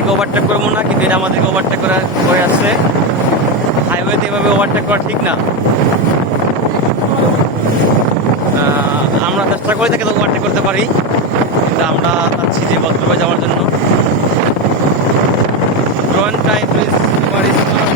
এটাকে ওভারটেক করবো না, কিন্তু এটা আমাদেরকে ওভারটেক করে আসছে। হাইওয়েতে এভাবে ওভারটেক করা ঠিক না। আমরা চেষ্টা করি তাকে তো ওভারটেক করতে পারি, কিন্তু আমরা চাচ্ছি যে ভদ্রভাবে যাওয়ার জন্য। Drone time is very smart.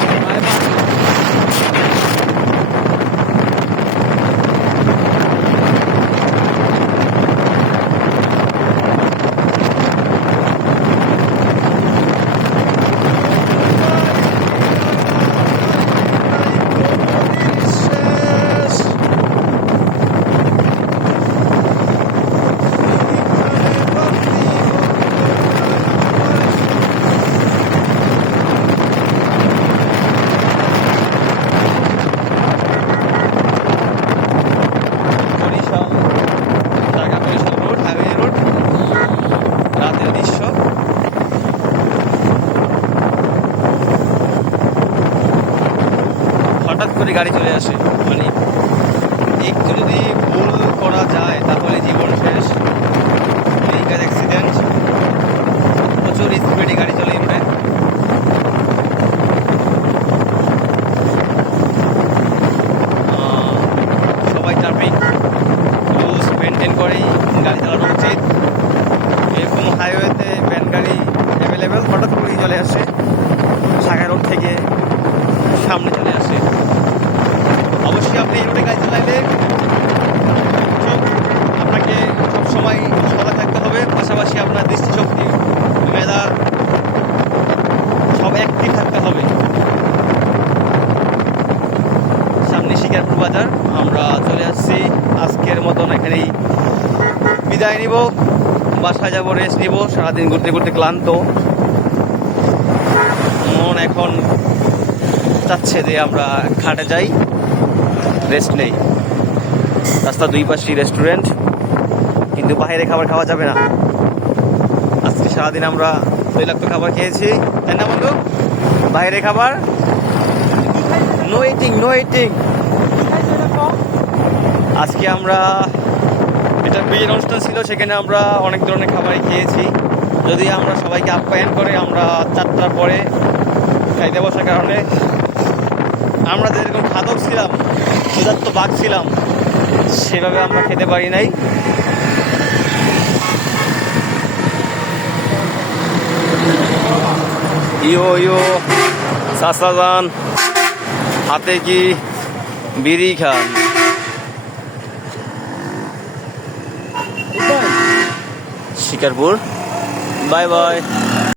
হঠাৎ করে গাড়ি চলে আসে, মানে একটু যদি ভুল করা যায় তাহলে জীবন শেষ। ভেহিক্যাল অ্যাক্সিডেন্ট, প্রচুর স্পিডে গাড়ি চলে উঠে। সবাই ট্রাফিক রুলস মেনটেন করেই গাড়ি চালানো উচিত। এরকম হাইওয়েতে ভ্যান গাড়ি অ্যাভেলেবেল, হঠাৎ করেই চলে আসে, সাগা রোড থেকে সামনে চলে আসে। অবশ্যই আপনি এই রোডে গাড়ি চালাইলে আপনাকে সবসময় সজাগ থাকতে হবে, পাশাপাশি আপনার দৃষ্টিশক্তি, মেধা সব অ্যাক্টিভ থাকতে হবে। সামনে শিকারপুর বাজার, আমরা চলে আসছি। আজকের মতন এখানেই বিদায় নিব, বাসায় যাবো, রেস্ট নিব। সারাদিন ঘুরতে ঘুরতে ক্লান্ত মন এখন চাচ্ছে যে আমরা ঘাটে যাই, রেস্ট নেই। রাস্তা দুই পাশে রেস্টুরেন্ট, কিন্তু বাইরে খাবার খাওয়া যাবে না। আজকে সারাদিন আমরা তৈলাক্ত খাবার খেয়েছি, তাই না বন্ধু? বাইরে খাবার নো ইটিং, নো ইটিং। আজকে আমরা, এটা বিয়ের অনুষ্ঠান ছিল, সেখানে আমরা অনেক ধরনের খাবারই খেয়েছি। যদি আমরা সবাইকে আপ্যায়ন করে আমরা 4টার পরে খাইতে বসার কারণে আমরা যেরকম খাদক ছিলাম, ক্ষুধার্ত বাঘ ছিলাম, সেভাবে আমরা খেতে পারি নাই। ইয়ো ইয়ো চাচাজান, হাতে কি বিড়ি খান? Shikarpur, bye bye.